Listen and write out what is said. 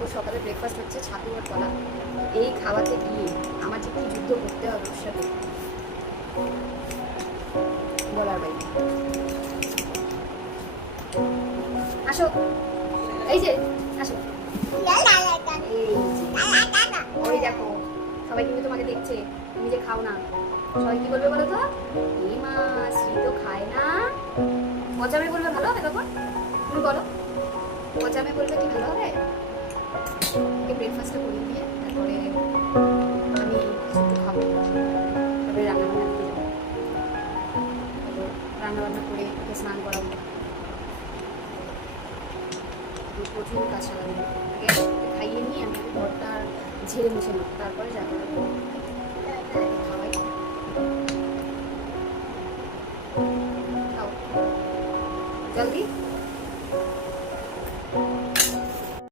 ও সকালে ব্রেকফাস্ট হচ্ছে ছাতু আর কলা। এই খাওয়াতে গিয়ে আমার যে কি যুদ্ধ করতে হবে ওর সাথে বলার বাইরে। আসো, এই যে আসো, এই যে, ওই দেখো সবাই কিন্তু তোমাকে দেখছে, তুমি যে খাও না। সবাই কি বলবে বলো তো? এই মা শ্রী তো খায় না। পচামে বলবে ভালো হবে তখন? তুমি বলো, পচামে বলবে কি ভালো হবে? ওকে ব্রেকফাস্টটা করে দিয়ে তারপরে আমি কিছু একটু খাবো, তারপরে রান্নাবান্না করতে যাবো। রান্নাবান্না করে ওকে স্নান করাবো, প্রচুর কাজ সারাদিন। আগে ওকে খাইয়ে নিয়ে আমি ওকে ঘরটা ঝেড়ে মুছে নেবো, তারপরে যাবো খাওয়াই। খাও জলদি।